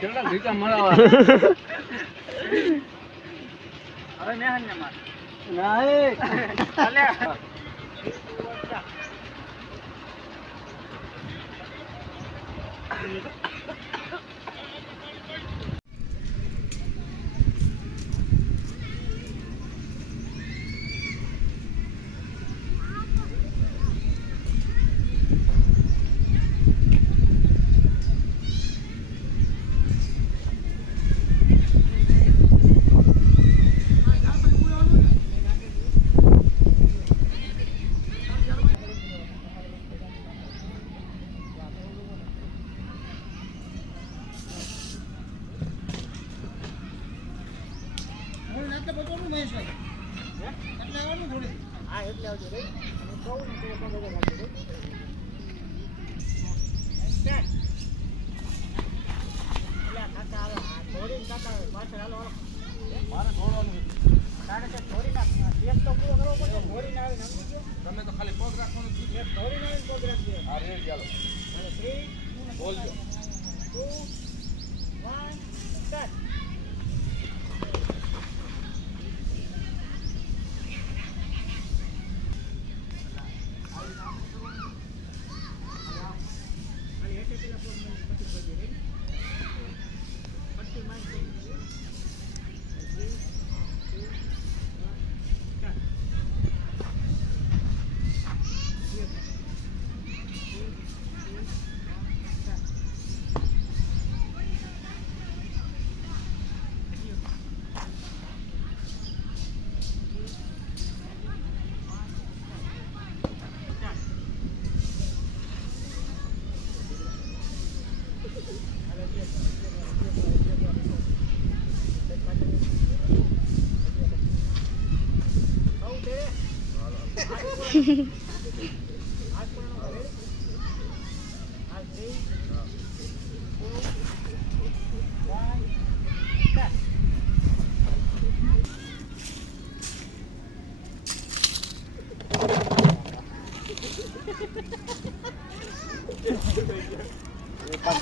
કેટલા ભીકા મળાવા હવે નેહન ને માર ના એ ચાલે તમે તો ખાલી પગ રાખવાનું છે ધોરી ના પગ રાખજો આ રેડ ચાલો 3 બોલજો 2 1 સ્ટાર્ટ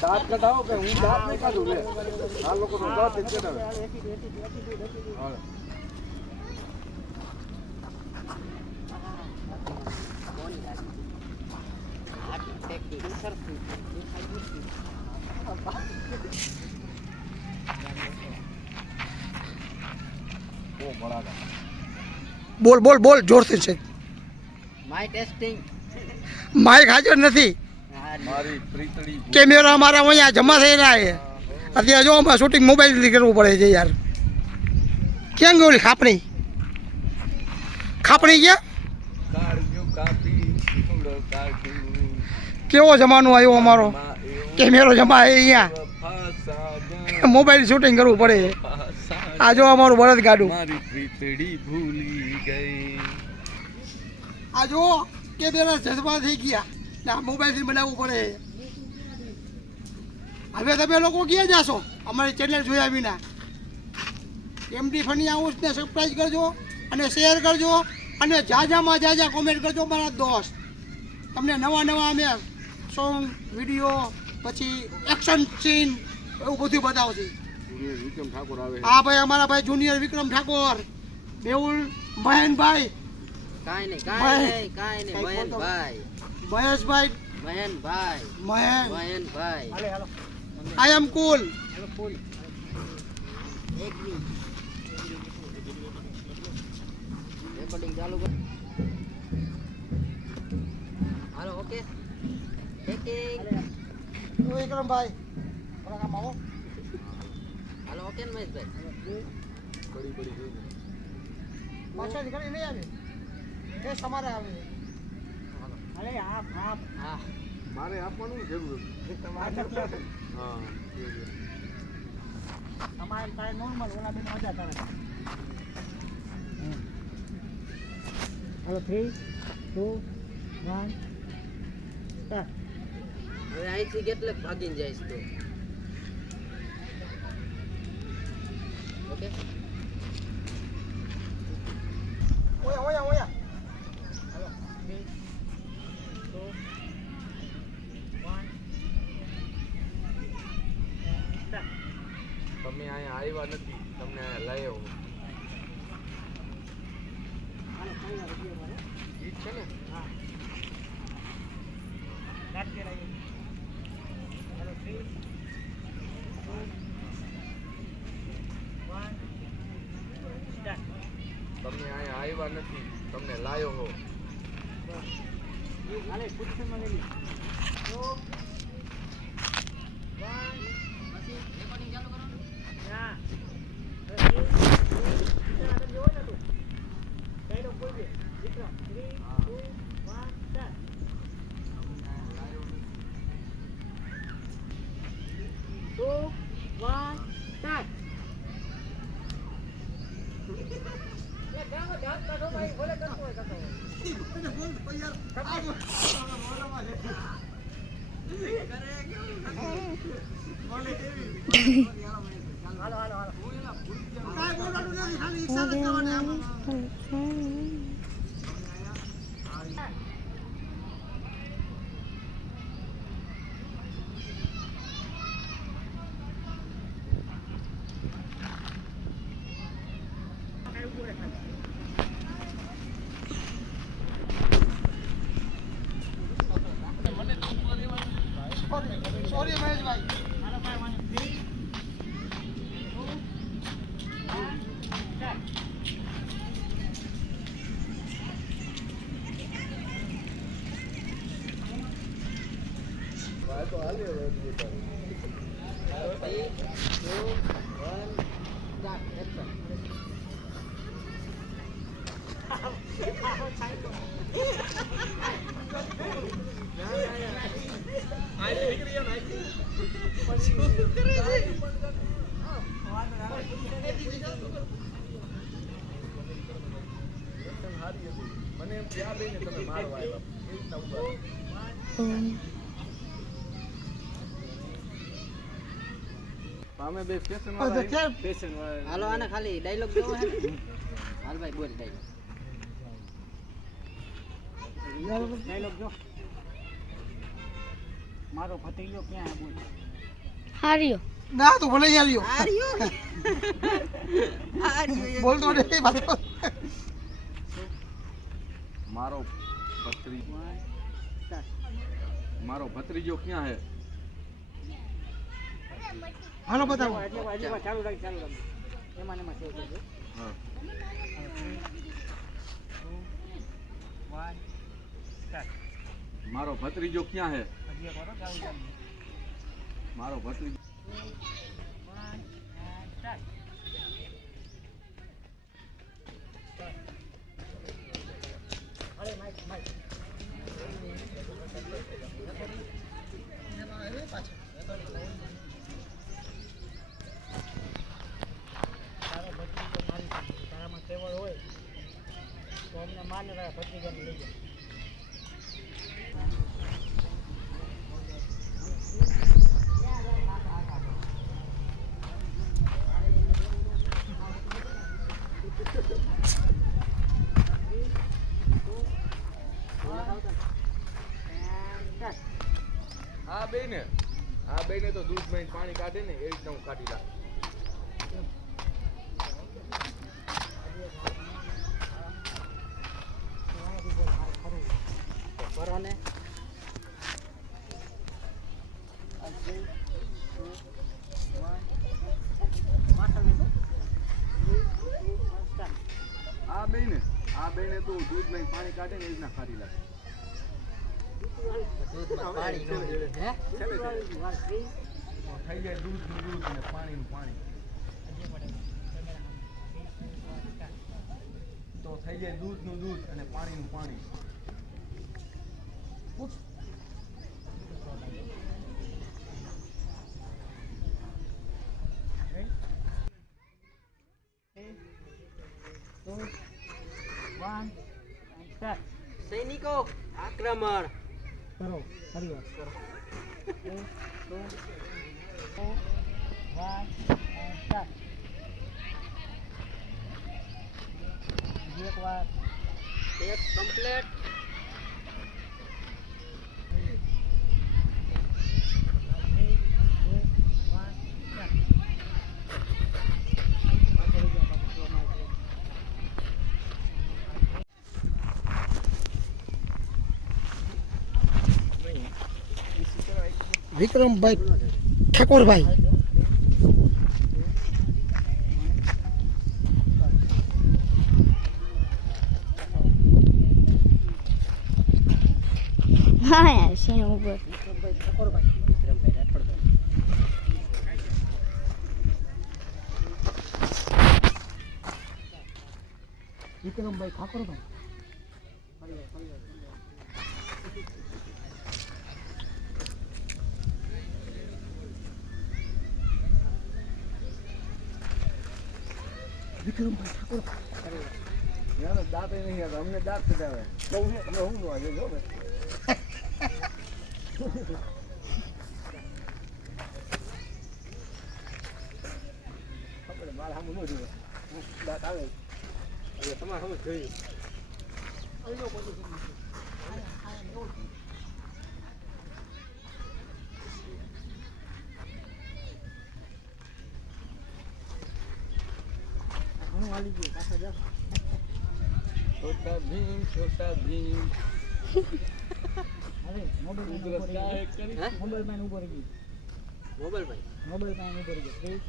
दांत कटाओ के हूं दांत नहीं काटू ले आ लोग तो दांत देते ना हां बोल बोल बोल जोर से છે માય ટેસ્ટિંગ માઇક હાજર નથી મારી પ્રીતડી કેમેરા અમારા અહીંયા જમા થઈ રહ્યા છે અત્યારે જો અમારે શૂટિંગ મોબાઈલથી કરવું પડે છે યાર ક્યાં ગઈ ઓલી ખાપણી ગયા કાળજો કાપી ફૂલો કાઢું કેવો જમાનો આવ્યો અમારો કેમેરો જમા છે અહીંયા મોબાઈલ શૂટિંગ કરવું પડે આ જો અમારું બળદ ગાડું મારી પ્રીતડી ભૂલી ગઈ આ જો કેમેરા જજબા થઈ ગયા ના મોબાઈલથી બનાવવું પડે હવે તમે લોકો ક્યાં જાશો અમારી ચેનલ જોયા વિના એમડી ફની હાઉસને સબસ્ક્રાઈબ કરજો અને શેર કરજો અને જાજામાં જાજા કોમેન્ટ કરજો મારા દોસ્ત તમને નવા નવા અમે સોંગ વિડીયો પછી એક્શન સીન એવું બધું બતાવશે વિક્રમ ઠાકોર આવે હા ભાઈ અમારા ભાઈ જુનિયર વિક્રમ ઠાકોર મેહુલ મહેનભાઈ કાઈ નહીં મહેનભાઈ મહેશભાઈ મહેનભાઈ આઈ એમ કુલ રેકોર્ડિંગ ચાલુ કર હાલો ઓકે ટેકિંગ વિક્રમભાઈ થોડા કામ આવો હાલો ઓકે ને મહેશભાઈ બડી પાછળ ઘડી નહીં આવે એ તમારે આવે અરે આપ હા મારે આપવાનું જરૂર તમારે હા તમારે કાંઈ નોર્મલ ઓલા બેન મજા કરે હાલો 3 2 1 સ્ટાર્ટ હવે અહીંથી કેટલે ભાગીને જઈશ તું ઓકે ઓયા હાલો 3 2 1 આવ્યા નથી તમને અહીંયા લઈ આવું ઠીક છે ને તમને અહીંયા આવ્યા નથી તમને લાયો હો સોરી મહેશભાઈ. તો હાલે હવે મને એમ યાદ ને તમે મારવા આવ્યા એ રીતના ઉભા અમે બે સ્ટેશન વાળા હાલો આને ખાલી ડાયલોગ દેવો હે હાલ ભાઈ બોલ ડાયલોગ જો મારો ભત્રીજો ક્યાં હે બોલ હાર્યો ના તું ભલે આવ્યો બોલ તો નહીં પાછો. મારો ભત્રીજો ક્યાં હે હાલો બતાવો. એટલે ચાલુ રાખ એમાં ને એમાં સેવ કરજો હા મારો ભત્રીજો ક્યાં હે મારો ભત્રીજો તારામાં તેવડ હોય તો અમને માને તારા ભત્રીજાને લઈ જાય. આ બેને તો દૂધ માં પાણી કાઢે ને એ રીતના હું કાઢી રાખું. બરોને આ બેને તો દૂધ માં પાણી કાઢે ને એ રીતના કાઢી રાખે. થઈ જાય દૂધનું દૂધ અને પાણીનું પાણી તો થઈ જાય દૂધનું દૂધ અને પાણીનું પાણી. સૈનિકો આક્રમણ કરો ફરી વાર એક કમ્પ્લીટ વિક્રમભાઈ ઠાકોરભાઈ. હા યાર છે ઉપર વિક્રમભાઈ ઠાકોરભાઈ. વિક્રમભાઈ રાઠોડભાઈ. વિક્રમભાઈ ઠાકોરભાઈ. વિક્રમભાઈ ઠાકોરભાઈ. યાર દાંત નહીં યાર અમને દાંત કઢાવે બહુ છે અમે હું નો આજે જો ખબર મારા સામે નો જોવે દાંત આવે એટલે તમારે સામે જોયું ઘણું હાલી ગયું પાછા જાઓ. છોટા ભીમ હવે મોબાઈલ ઉગ્ર સાહેબ કરી મોબાઈલ ઉપર ગયું. મોબાઈલ ભાઈ મોબાઈલ માં ઉપર ગયું.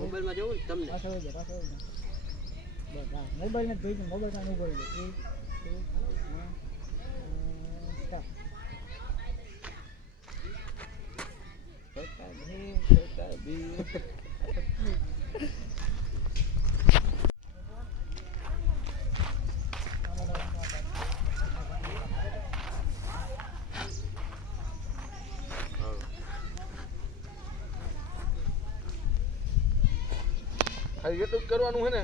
મોબાઈલમાં જવું ને તમને પાછો વળજો, પાછો વળજો. બસ હા મોબાઈલ ને જોઈ મોબાઈલ માં ઉપર ગયું. 3 2 1 સ્ટાર્ટ. છોટા ભીમ ખાલી એટલું જ કરવાનું છે ને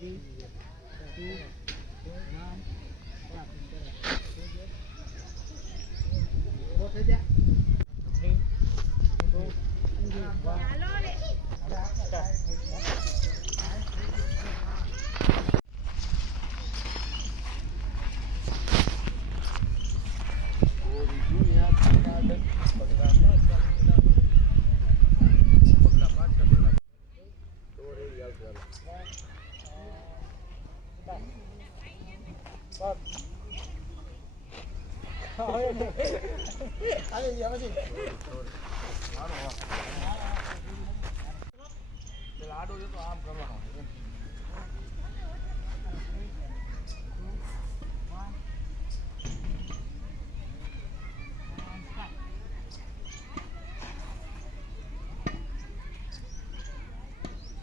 3 2 1 પૂરી દુનિયા પગલા પાછળ દોરે યાર ચાલો પેલા આડો જતો આમ કરવાનો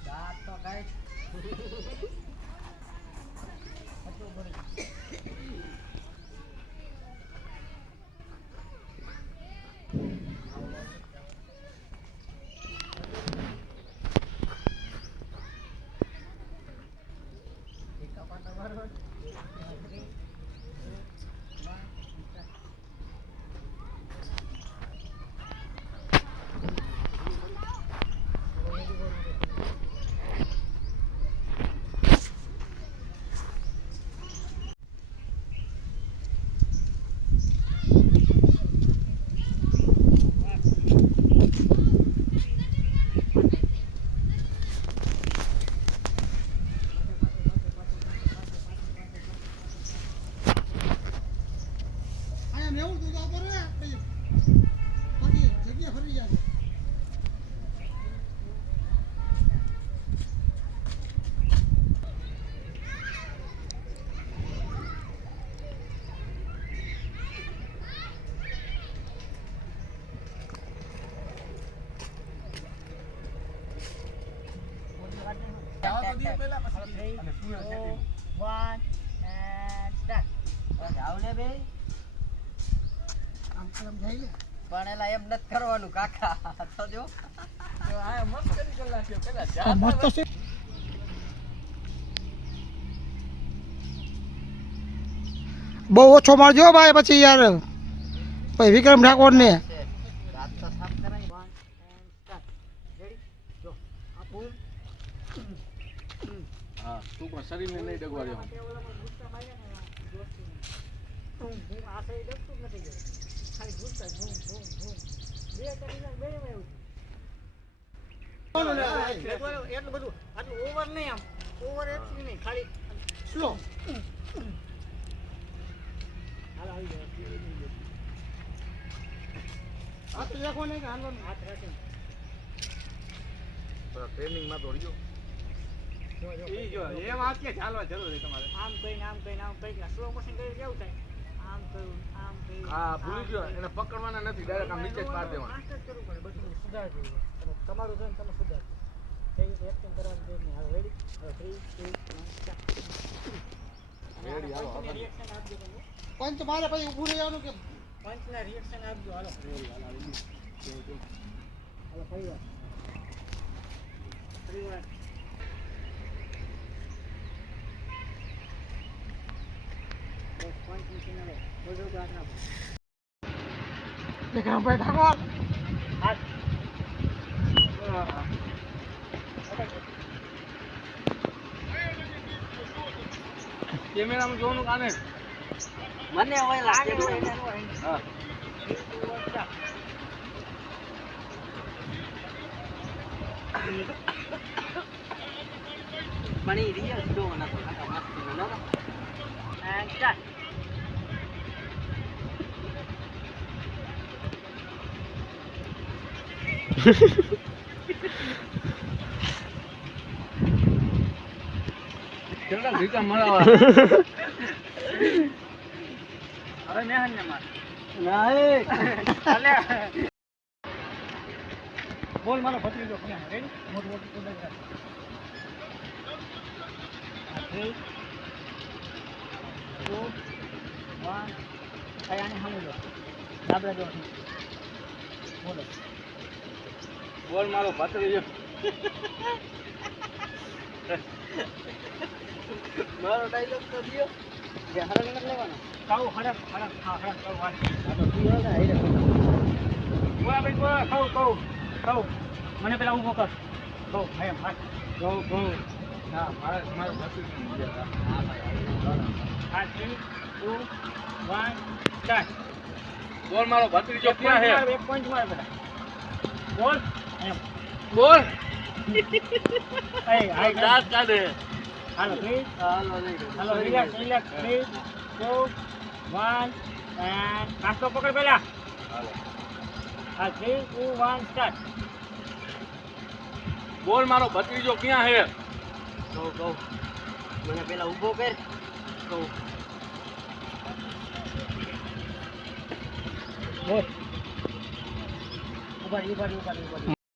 દાંત તો કાંઈ અહીંયા રહેવું તું તો ઉપર ને પછી બાકી જગ્યા ફરી જાય. આમ આમ જાય ને પણ એલા એમ નથી કરવાનું કાકા તો જો આ મસ્ત કરી કલાક છે પેલા આ મસ્ત છે. બહુ ઓછો મારજો ભાઈ પછી યાર ભાઈ વિક્રમ ઠાકોર ને રાત તો સાફ કરાય 1 and start. Ready? Go. Up. હા તું પણ શરીરને નહીં ડગવાડ્યો આ સાઈડ ડગતું જ નથી ગયું. ખાલી ઘૂસતા ઝૂમ ઝૂમ ઝૂમ. બે કરીને બે એવું. એટલું બધું આટલું ઓવર નહીં આમ ઓવર એટલું નહીં ખાલી સ્લો. હાલ આવી જાય હાથ રાખો ને કે હાલવાનું હાથ રાખીને ટ્રેનિંગમાં તો રહ્યો ઈ જો એમ આ કે ચાલવા જરૂર છે તમારે. આમ કહીને આમ કહીને સ્લો મોશન કરી કેવું થાય આમ કર્યું આમ કર્યું હા ભૂલી ગયો એને પકડવાના નથી ડાયરેક્ટ આમ નીચે જ પાડ દેવાના માસ્ટર જ કરવું પડે બધું સુધારવું જોઈએ. અને તમારું જોઈને તમે સુધારજો કઈ રીતે એક્ટિંગ કરવાનું છે નહીં. હાલો રેડી હવે 3 2 1 રેડી હાલો પંચના રિએક્શન આપજો તમે પંચ મારે પછી ઊભું રહી જવાનું કે પંચના રિએક્શન આપજો હાલો ફરી વાર 3 1 બસ પંચ મશીન આવે બધું હાથ નાખો દેખાવ ભાઈ ઠાકોર હાથ કેમેરામાં જોવાનું કાને મને હવે લાગે હા પણ એ રિયલ શો નતો કાકા મસ્તી નો નતો એન્ડ સ્ટાર્ટ કેટલા રીકા મળાવા હવે મેહન ને માર ના અલે બોલ મારો ભત્રીજો ક્યાં રેડી મોટું મોટું કુંડા કર 3 2 1 આયાને સમજો ડાબડા જો બોલો બોલ મારો ભત્રીજો મારો ડાયલોગ તો દિયો જે હરણ નથી લેવાનો ખાવ હરણ હા હરણ ખાવ વાત આ તો તું હે ને બોલા ભાઈ બોલા ખાવ મને પેલા ઊભો કર ખાવ એમ હાથ કહું ના મારો ભત્રીજો હા 3 2 1 સ્ટાર્ટ બોલ મારો ભત્રીજો ક્યાં હે એક પોઈન્ટ માર બેટા બોલ એમ બોલ એ હાઈ દાંત કાઢે હાલો પ્લીઝ હાલો રિલેક્સ 3 2 1 એન્ડ નાસ્તો પકડ પેલા હા 3 2 1 સ્ટાર્ટ બોલ મારો ભત્રીજો ક્યાં હે કહું મને પેલા ઊભો કર કહું બોલ ઉભા